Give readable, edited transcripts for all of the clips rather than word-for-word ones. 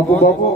બાપુ બાપુ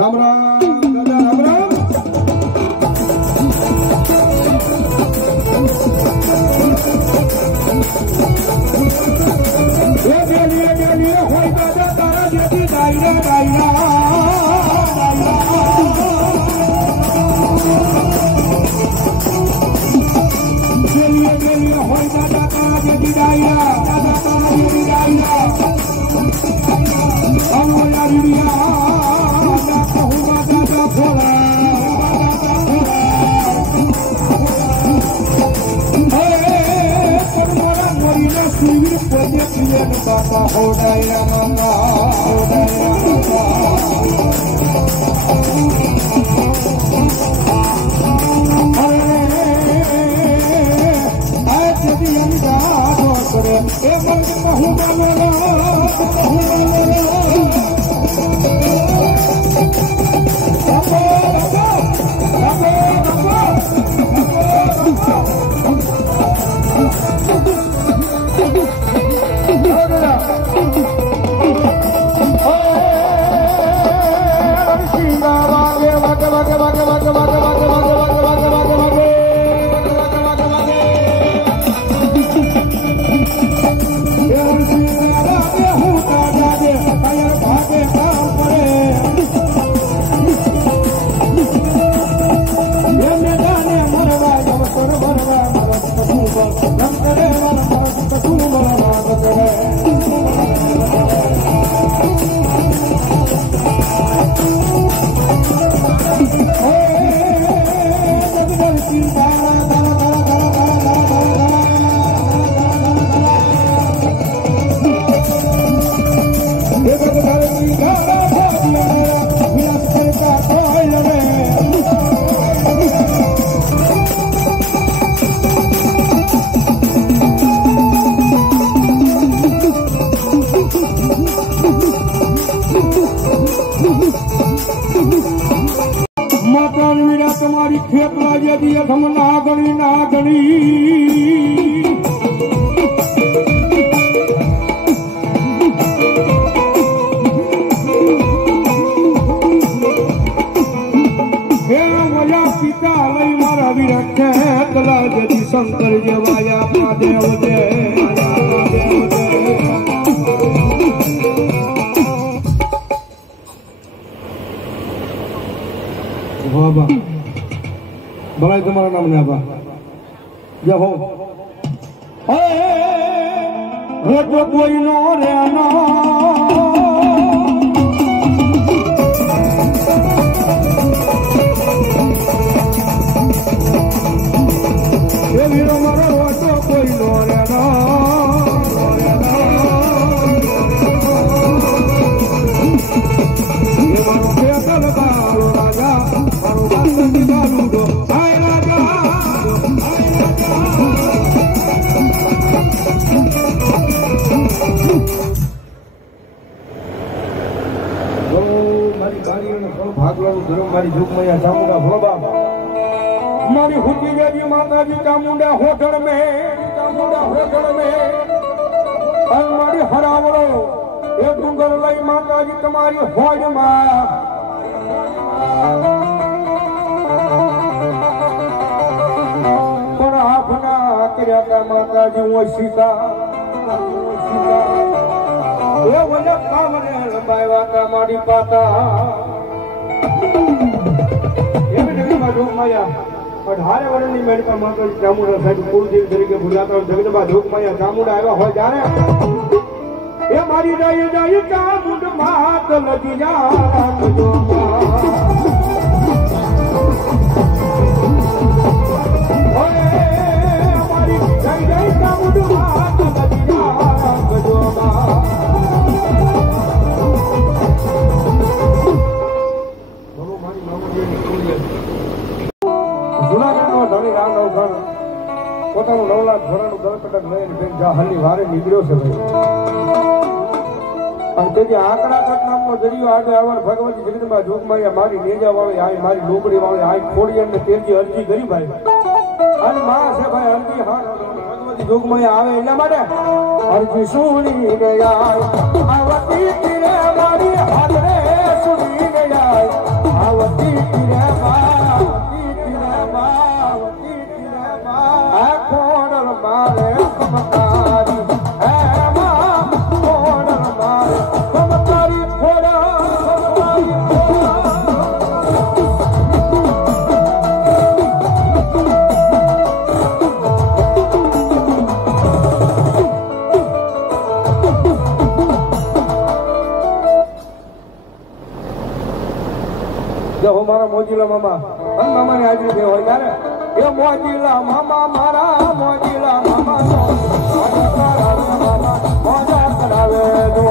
राम राम दादा राम राम ये होई दादा तारा जदी दायरा दायरा चलिए होई दादा तारा जदी दायरा दादा तारा जदी दायरा हम यारिया Baba Hodaya Mama Hodaya Mama आज भी हम दादो करे ए मन बहुमा मोला तुम्हारी खेपला यदि हम नागणी नागणी मजा पिता लई मारा भी रखे कला यदि शंकर जवाया महादेव जय बाबा बड़ा तुम्हारा नाम नहीं आबा जब हो तो कोई नो रे ना ये वीरो मारो तो कोई नो रे ना ये मारो पेटल बारो राजा मारो बांदी बारू दो हाय राजा मारी झूठ मैया चामुंडा भोबा मारी हुती देवी माता जी चामुंडा होठड़ में और मारी हरावड़ो ये डूंगर लई माता जी तुम्हारी होज मां पर आपना कर्या का माता जी वो सीता ये वजह कामने लंबाईवा का मारी पाता ये भी जगदम्बा धूप माया 18 वर्षની મેળકા માતા ચામુંડા સાહેબ કુળદેવ તરીકે ભૂલાતા જગદમ્બા ધૂપ માયા ચામુંડા આવ્યા હોય જાણે એ મારી જાય જાય ચામુંડ માત લજી જા રાખજો ઓય મારી જાય જાય ચામુંડ માત લજી જા રાખજો પોતાનું 9 લાખ ધોરણ જાહલની વારે નીકળ્યો છે ભાઈ અને તે જે આંકડા કટ નામનો દરિયો આડે આવર ભગવતી જગદંબા જોગમાયા મારી નેજા વાળી આય મારી લોકડી વાળી આય ખોડી અને તેજી અરજી કરી ભાઈ અને માં છે ભાઈ અરજી હા ભગવતી જોગમાયા આવે એના માટે અરજી સુણી ગયા આવતી તીરે મારી હાથરે સુણી ગયા આવતી તીરે આવતી તીરે આવતી તીરે આ કોડલ મારે કમકારી હે માં કોડલ મારે કમકારી ફોડા કમકારી જો મારા મોજીલા મામા અને મામાની હાજરી થઈ હોય ત્યારે એ મોજીલા મામા મારા મોજીલા મામા મોજા કરાવે જો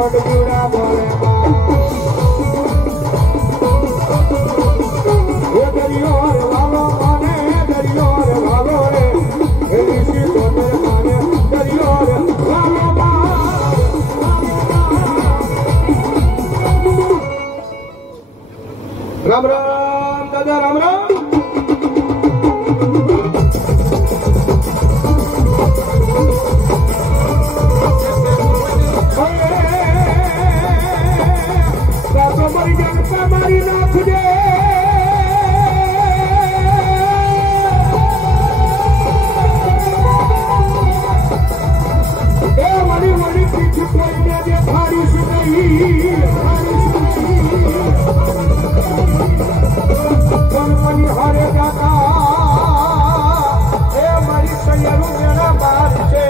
કડબુડા બોલે એ દરિયો રે વાલો માને દરિયો રે વાલો રે એ ઋષિ કોતર માને દરિયો રે વાલો રામ રામ દાદા રામ રામ મારી નાખજે એ વળી વળી પીઠ કોઈને દેખાડીશ નહીં પણ હારે દાદા એ મારી સૈયારું મેળા બાર છે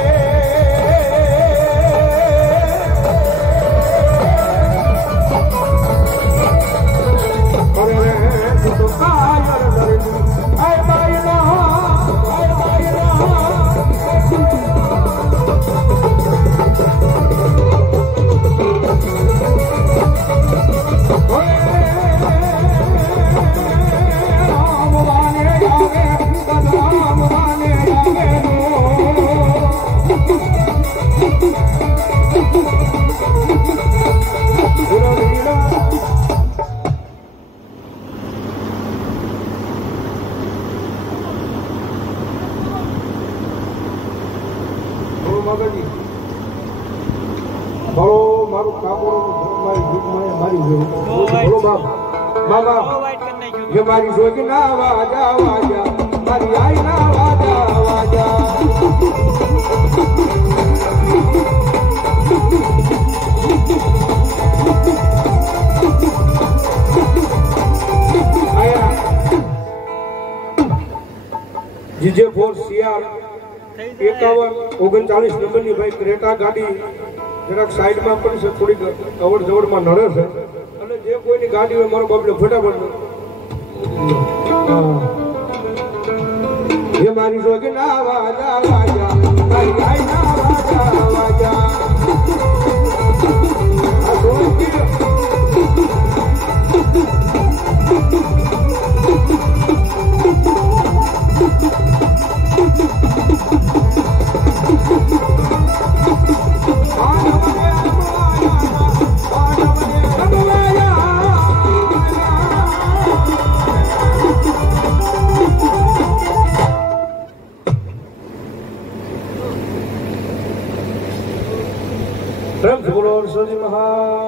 મારી જોગ ના વાજા વાજા મારી આઈ ના વાજા વાજા જીજે ફોર સીઆર 5139 નંબરની ભાઈ ક્રેટા ગાડી જરાક સાઈડમાં પણ છે થોડીક અવડ જવડમાં નડે છે અને જે કોઈની ગાડી હોય મારો બાપલે ફટાફટ ये मारी जोग ना वाजा वाजा मारी आई ना वाजा वाजा बोलो सरजी महाराज